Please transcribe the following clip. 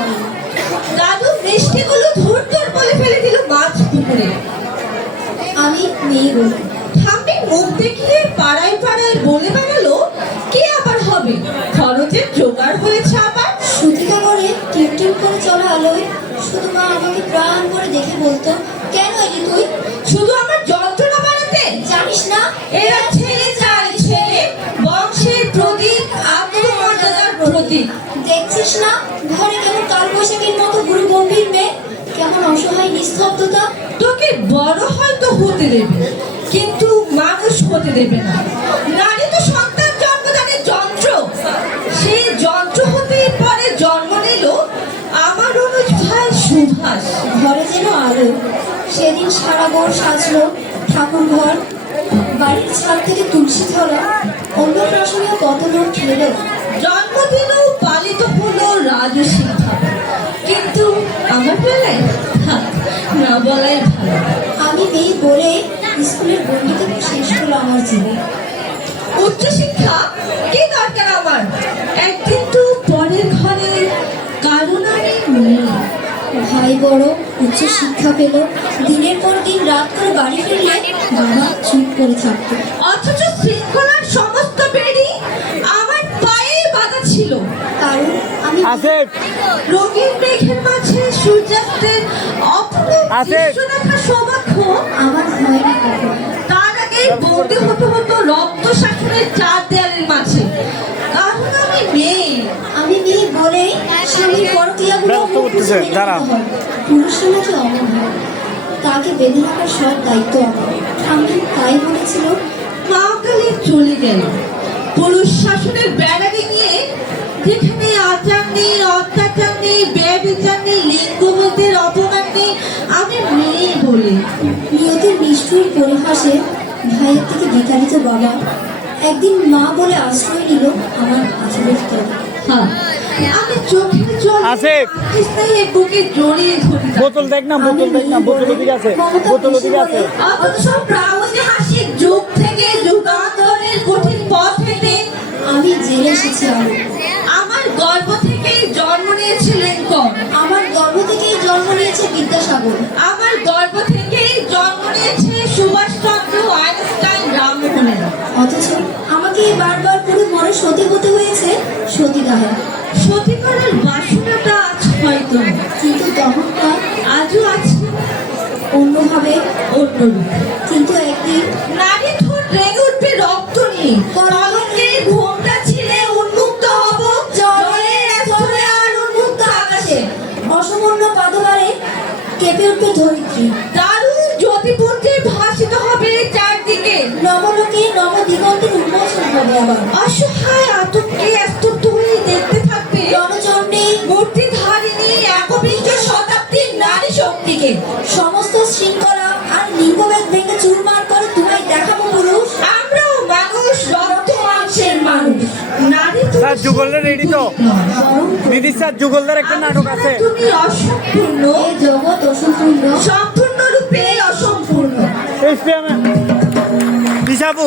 করে না। দাদু মিষ্টিগুলো ধুরধুর বলে ফেলে দিল মাছ পুকুরে। আমি মেয়ে বলি, ঠাম্মি মুখ দেখিয়ে পাড়ায় পাড়ায় বলে বেড়ালো, কে আবার হবে, খরচের জোগাড় হয়েছে আবার। সুতিকা করে টিপ করে চলা আলোয় শুধু মা আমাকে প্রাণ করে দেখে বলতো, কেন এলি তুই? শুধু আমার যন্ত্রণা বানাতে? জানিস না এরা ছেলে চাই ছেলে, বংশের প্রদীপ, আত্মমর্যাদার প্রতীক। দেখছিস না ঘরে কেমন কাল বৈশাখীর মতো গুরু গম্ভীর মেয়ে, কেমন অসহায় নিস্তব্ধতা। তোকে বড় হয়তো হতে দেবে, কিন্তু মানুষ হতে দেবে না। নারী তো সন্তান জন্মদানের যন্ত্র, সেই যন্ত্র হতেই পরে জন্ম নিল আমার অনুজ ভাই সুভাষ। ঘরে যেন আলো। সেদিন সারা ঘর সাজলো, ঠাকুর ঘর, বাড়ির ছাদ থেকে তুলসী ধরা, অন্নপ্রাশনে কত লোক খেলো। জন্মদিনও পালিত হলো রাজশিক্ষা, কিন্তু আমার বেলায় থাক, না বলাই ভালো। আমি মেয়ে বলে স্কুলের বন্ধুদের শেষ হলো আমার জীবন। উচ্চশিক্ষা কি দরকার আমার, একদিন তো পরের ঘরে, কারণ আমি মেয়ে। ভাই বড় উচ্চ শিক্ষা পেল, দিনের পর দিন রাত করে বাড়ি ফিরলে বাবা চুপ করে থাকতো। অথচ শৃঙ্খলার সমস্ত বেড়ি আমার পায়ে বাঁধা ছিল। কারণ আমি রঙিন মেঘের মাঝে সূর্যাস্তের অপরূপ দৃশ্য দেখা সৌভাগ্য আমার হয়নি কখনো। তার আগে বন্দি হতে হতো রক্ত শাসনের চার দেয়ালের মাঝে, কারণ আমি মেয়ে। আমি মেয়ে বলে স্বামীর পরক্রিয়াগুলো পুরুষ সমাজে অমর হয়, তাকে বেঁধে রাখার সব দায়িত্ব আমার। আমি তাই বলেছিল। মা কালে চলে গেল পুরুষ শাসনের ব্যানারে নিয়ে, যেখানে আচার নেই, অত্যাচার নেই, ব্যভিচার নেই, লিঙ্গবোধের অপমান নেই, আমি মেয়ে বলে। নিয়তির নিষ্ঠুর পরিহাসে ভাইয়ের থেকে বিতাড়িত বাবা একদিন মা বলে আশ্রয় নিল আমার আঁচলের তলে। হ্যাঁ, আমি চোখের জল বুকে জড়িয়ে ধরি। বোতল দেখ না, বোতল দেখ না, বোতল ওদিকে আছে, বোতল ওদিকে আছে। অথচ প্রাগৈতিহাসিক যুগ থেকে যুগান্তরের কঠিন পথ হেঁটে আমি জেলে এসেছি আলো। আমার গর্ভ থেকেই জন্ম নিয়েছে লিঙ্কন, আমার গর্ভ থেকেই জন্ম নিয়েছে বিদ্যাসাগর, আমার গর্ভ থেকেই জন্ম নিয়েছে সুভাষচন্দ্র, আইনস্টাইন, রামমোহন। অথচ আমাকে বারবার করে মনে সতী হতে হয়েছে সতীদাহে। সতী করার বাসনাটা আজ হয়তো, কিন্তু তখনকার আজও আছে অন্যভাবে অন্যরূপ। কিন্তু একদিন নারী ঠোঁট রেগে উঠবে রক্ত নিয়ে, কলঙ্কের ঘোমটা ছিঁড়ে উন্মুক্ত হব জলে, স্থলে আর উন্মুক্ত আকাশে। অসমর্ণ পাদবারে কেঁপে উঠবে ধরিত্রী, দারুণ জ্যোতিপুঞ্জে ভাসিত হবে চারদিকে, নবলোকে নবদিগন্তের উন্মোচন হবে আবার। অসহায় আতঙ্কে স্তব্ধ হয়ে দেখতে থাকবে রণচণ্ডী মূর্তিধারিণী একবিংশ শতাব্দীর নারী শক্তিকে। সমস্ত শৃঙ্খলা আর লিঙ্গভেদ ভেঙে চুরমার করে তোমায় দেখাবো পুরুষ। আমরাও মানুষ, রক্ত মাংসের মানুষ। নারী তো স্যার যুগলদার রেডি তো? দিদি স্যার যুগলদার একটা নাটক আছে। তুমি অসম্পূর্ণ, এই জগৎ অসম্পূর্ণ, সম্পূর্ণরূপে অসম্পূর্ণ। হিসাবু